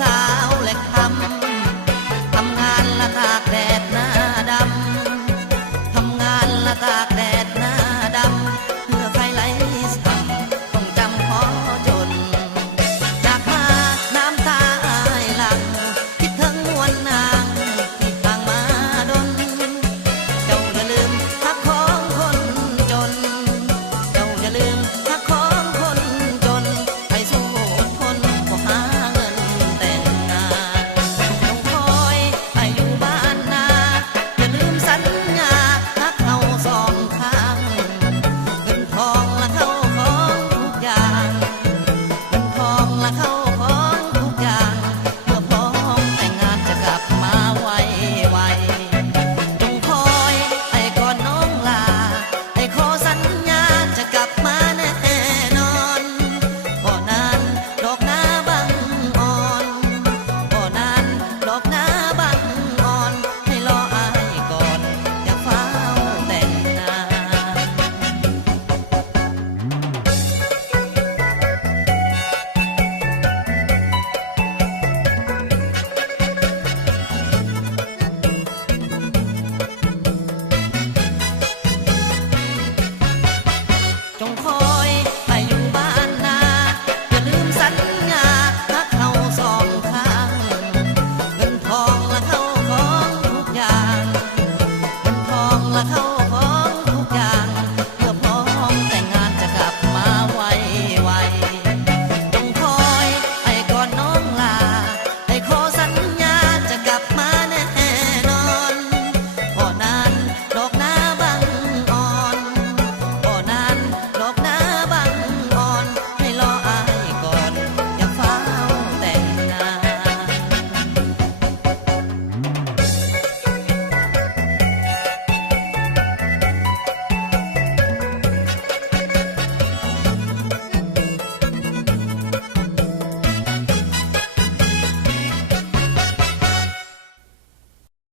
สาว